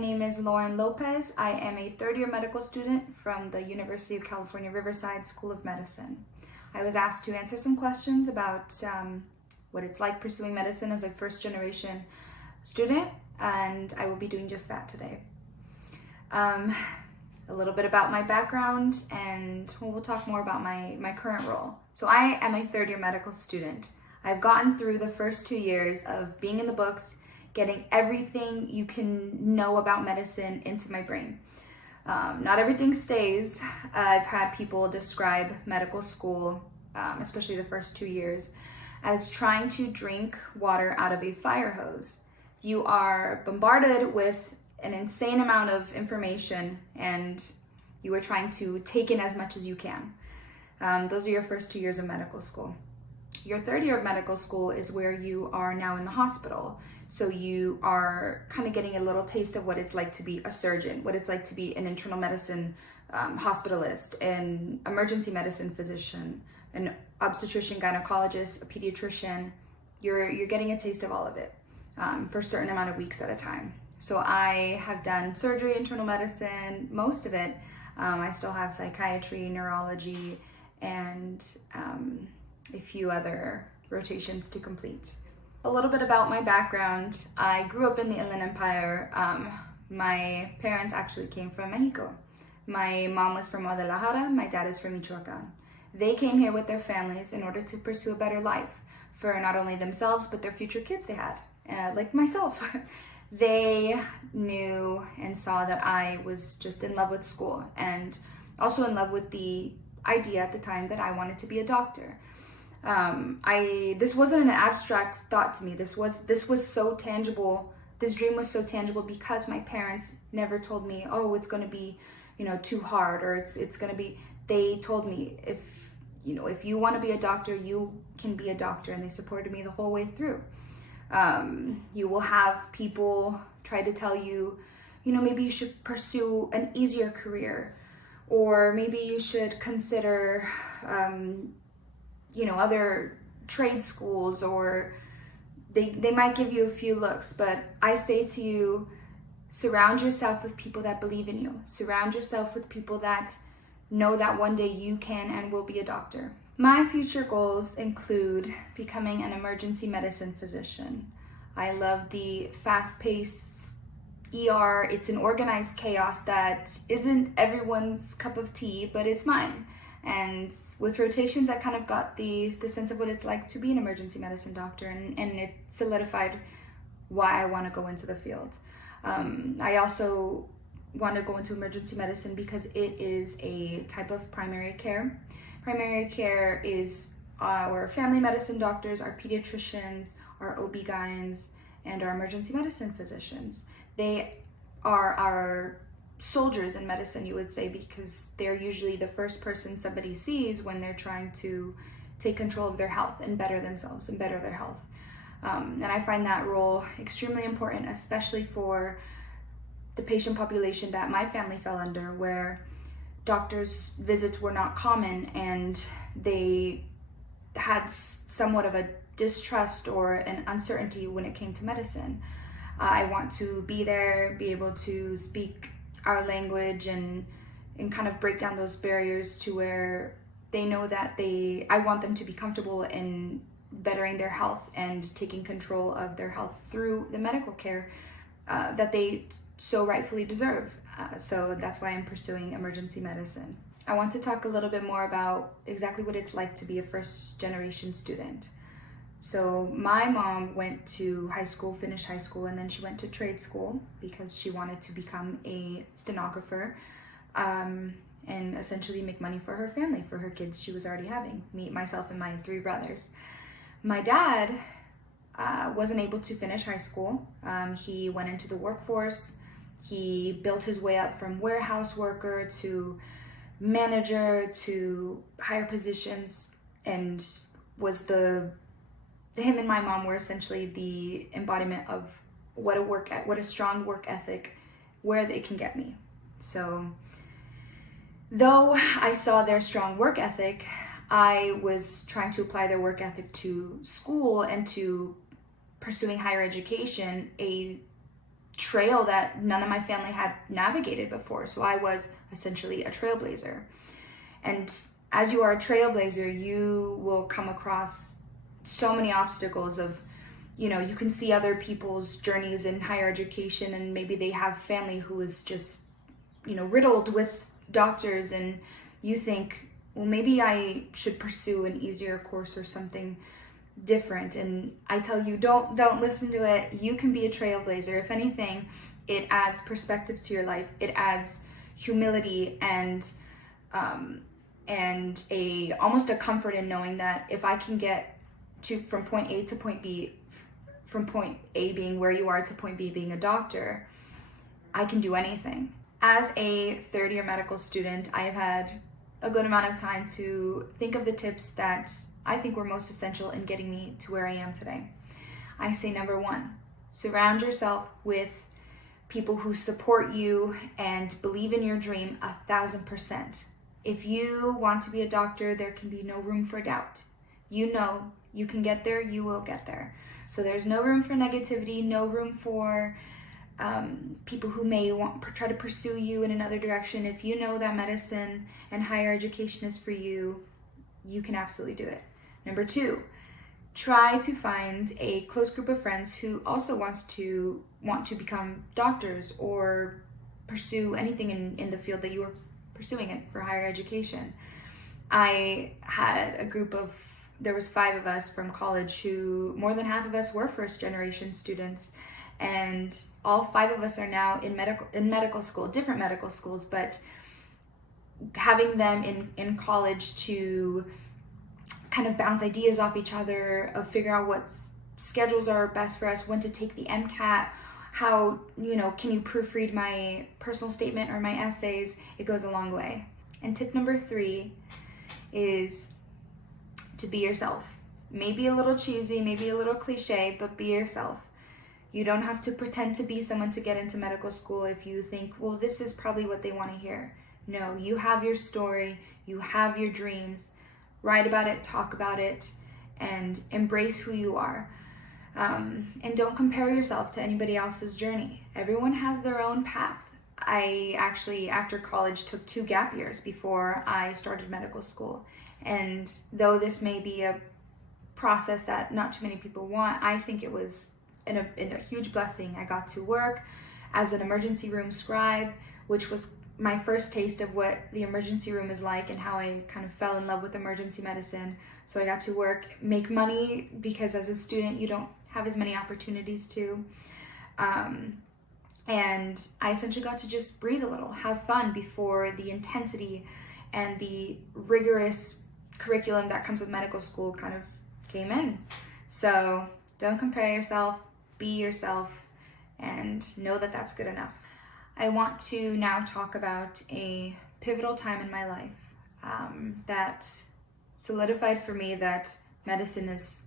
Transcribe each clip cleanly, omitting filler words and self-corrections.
name is Lauren Lopez. I am a third-year medical student from the University of California, Riverside School of Medicine. I was asked to answer some questions about what it's like pursuing medicine as a first-generation student, and I will be doing just that today. A little bit about my background, and we'll talk more about my current role. So I am a third-year medical student. I've gotten through the first 2 years of being in the books, getting everything you can know about medicine into my brain. Not everything stays. I've had people describe medical school, especially the first 2 years, as trying to drink water out of a fire hose. You are bombarded with an insane amount of information, and you are trying to take in as much as you can. Those are your first 2 years of medical school. Your third year of medical school is where you are now in the hospital. So you are kind of getting a little taste of what it's like to be a surgeon, what it's like to be an internal medicine hospitalist, an emergency medicine physician, an obstetrician, gynecologist, a pediatrician. You're getting a taste of all of it for a certain amount of weeks at a time. So I have done surgery, internal medicine, most of it. I still have psychiatry, neurology, and a few other rotations to complete. A little bit about my background. I grew up in the Inland Empire. My parents actually came from Mexico. My mom was from Guadalajara, my dad is from Michoacan. They came here with their families in order to pursue a better life for not only themselves, but their future kids they had, like myself. They knew and saw that I was just in love with school, and also in love with the idea at the time that I wanted to be a doctor. This wasn't an abstract thought to me. This was so tangible. This dream was so tangible because my parents never told me, oh, it's going to be, too hard, or it's going to be. They told me, if you want to be a doctor, you can be a doctor, and they supported me the whole way through. You will have people try to tell you, maybe you should pursue an easier career, or maybe you should consider other trade schools, or they might give you a few looks. But I say to you, surround yourself with people that believe in you. Surround yourself with people that know that one day you can and will be a doctor. My future goals include becoming an emergency medicine physician. I love the fast-paced ER. It's an organized chaos that isn't everyone's cup of tea, but it's mine. And with rotations, I kind of got the sense of what it's like to be an emergency medicine doctor, and it solidified why I want to go into the field. I also want to go into emergency medicine because it is a type of primary care. Primary care is our family medicine doctors, our pediatricians, our OB-GYNs, and our emergency medicine physicians. They are our soldiers in medicine, you would say, because they're usually the first person somebody sees when they're trying to take control of their health and better themselves and better their health. And I find that role extremely important, especially for the patient population that my family fell under, where doctors' visits were not common and they had somewhat of a distrust or an uncertainty when it came to medicine. I want to be there, be able to speak our language and kind of break down those barriers to where they know that I want them to be comfortable in bettering their health and taking control of their health through the medical care that they so rightfully deserve. So that's why I'm pursuing emergency medicine. I want to talk a little bit more about exactly what it's like to be a first-generation student. So my mom went to high school, finished high school, and then she went to trade school because she wanted to become a stenographer and essentially make money for her family, for her kids she was already having, me, myself, and my 3 brothers. My dad wasn't able to finish high school. He went into the workforce. He built his way up from warehouse worker to manager to higher positions, and was him and my mom were essentially the embodiment of what a strong work ethic, where they can get me. So though I saw their strong work ethic, I was trying to apply their work ethic to school and to pursuing higher education, a trail that none of my family had navigated before. So I was essentially a trailblazer. And as you are a trailblazer, you will come across so many obstacles of, you can see other people's journeys in higher education, and maybe they have family who is just, riddled with doctors, and you think, well, maybe I should pursue an easier course or something different. And I tell you, don't listen to it. You can be a trailblazer. If anything, it adds perspective to your life. It adds humility and almost a comfort in knowing that if I can get from point A to point B, from point A being where you are to point B being a doctor, I can do anything. As a third-year medical student, I have had a good amount of time to think of the tips that I think were most essential in getting me to where I am today. I say number 1, surround yourself with people who support you and believe in your dream 1,000%. If you want to be a doctor, there can be no room for doubt. You know you can get there, you will get there. So there's no room for negativity, no room for people who may try to pursue you in another direction. If you know that medicine and higher education is for you, you can absolutely do it. Number 2, try to find a close group of friends who also want to become doctors or pursue anything in the field that you are pursuing it for higher education. I had a group of, there was 5 of us from college who, more than half of us were first generation students, and all 5 of us are now in medical school, different medical schools, but having them in college to kind of bounce ideas off each other, of figure out what schedules are best for us, when to take the MCAT, how, can you proofread my personal statement or my essays, it goes a long way. And tip number 3 is to be yourself. Maybe a little cheesy, maybe a little cliche, but be yourself. You don't have to pretend to be someone to get into medical school if you think, well, this is probably what they want to hear. No, you have your story, you have your dreams. Write about it, talk about it, and embrace who you are. And don't compare yourself to anybody else's journey. Everyone has their own path. I actually, after college, took 2 gap years before I started medical school. And though this may be a process that not too many people want, I think it was a huge blessing. I got to work as an emergency room scribe, which was my first taste of what the emergency room is like and how I kind of fell in love with emergency medicine. So I got to work, make money, because as a student you don't have as many opportunities to. And I essentially got to just breathe a little, have fun before the intensity and the rigorous curriculum that comes with medical school kind of came in. So don't compare yourself, be yourself, and know that that's good enough. I want to now talk about a pivotal time in my life that solidified for me that medicine is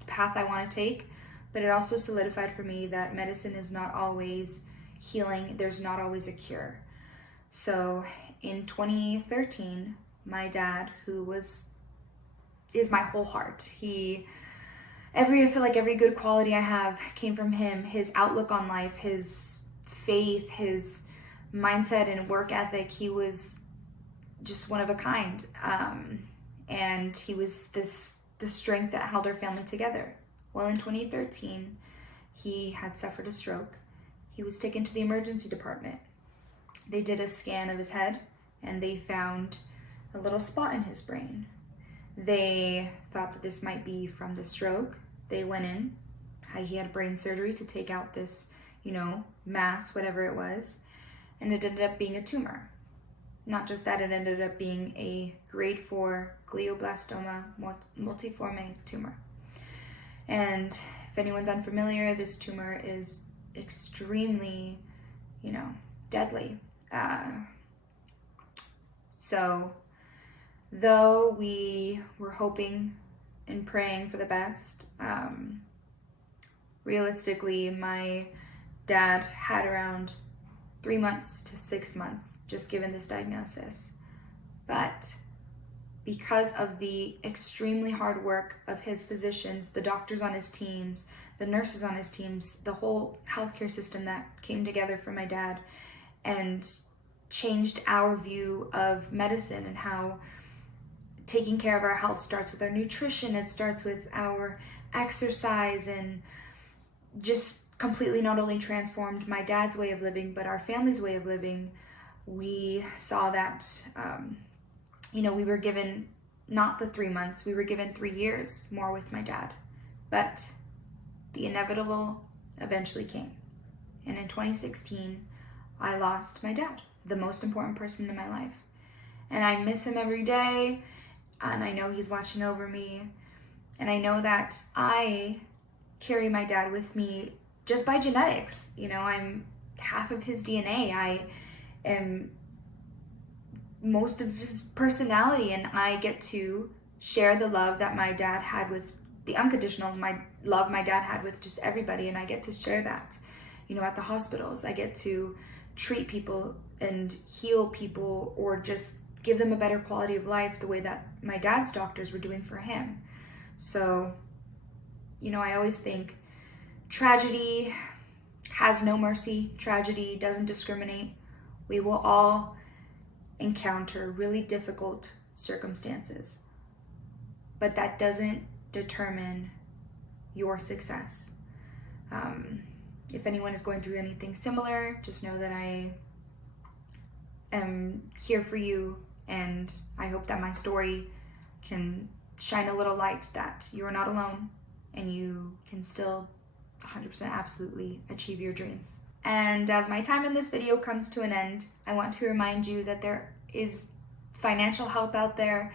the path I want to take, but it also solidified for me that medicine is not always healing. There's not always a cure. So in 2013, my dad, who is my whole heart, I feel like every good quality I have came from him. His outlook on life, his faith, his mindset and work ethic, he was just one of a kind. And he was the strength that held our family together. Well, in 2013, he had suffered a stroke. He was taken to the emergency department. They did a scan of his head and they found a little spot in his brain. They thought that this might be from the stroke. They went in. He had brain surgery to take out this, mass, whatever it was, and it ended up being a tumor. Not just that, it ended up being a grade 4 glioblastoma multiforme tumor. And if anyone's unfamiliar, this tumor is extremely, deadly. So though we were hoping and praying for the best, realistically, my dad had around 3 months to 6 months just given this diagnosis. But because of the extremely hard work of his physicians, the doctors on his teams, the nurses on his teams, the whole healthcare system that came together for my dad and changed our view of medicine and how taking care of our health starts with our nutrition, it starts with our exercise, and just completely not only transformed my dad's way of living, but our family's way of living. We saw that, we were given not the 3 months, we were given 3 years more with my dad. But the inevitable eventually came. And in 2016, I lost my dad, the most important person in my life. And I miss him every day, and I know he's watching over me. And I know that I carry my dad with me just by genetics. I'm half of his DNA. I am most of his personality, and I get to share the love that my dad had with the unconditional love my dad had with just everybody, and I get to share that. At the hospitals, I get to treat people and heal people, or just give them a better quality of life the way that my dad's doctors were doing for him. So, I always think tragedy has no mercy. Tragedy doesn't discriminate. We will all encounter really difficult circumstances, but that doesn't determine your success. If anyone is going through anything similar, just know that I am here for you, and I hope that my story can shine a little light that you are not alone and you can still 100% absolutely achieve your dreams. And as my time in this video comes to an end, I want to remind you that there is financial help out there.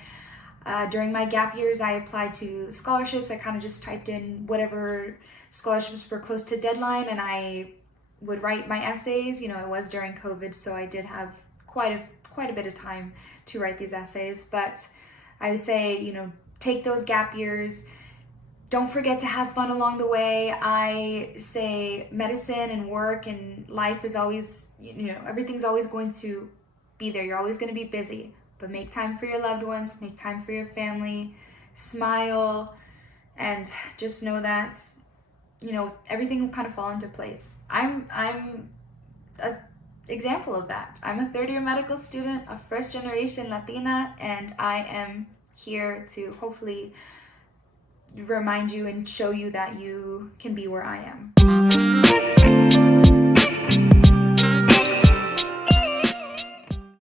During my gap years, I applied to scholarships. I kind of just typed in whatever scholarships were close to deadline, and I would write my essays. It was during COVID, so I did have quite a bit of time to write these essays. But I would say, take those gap years. Don't forget to have fun along the way. I say medicine and work and life is always, everything's always going to be there. You're always going to be busy, but make time for your loved ones, make time for your family, smile, and just know that, everything will kind of fall into place. I'm an example of that. I'm a third-year medical student, a first-generation Latina, and I am here to hopefully remind you and show you that you can be where I am.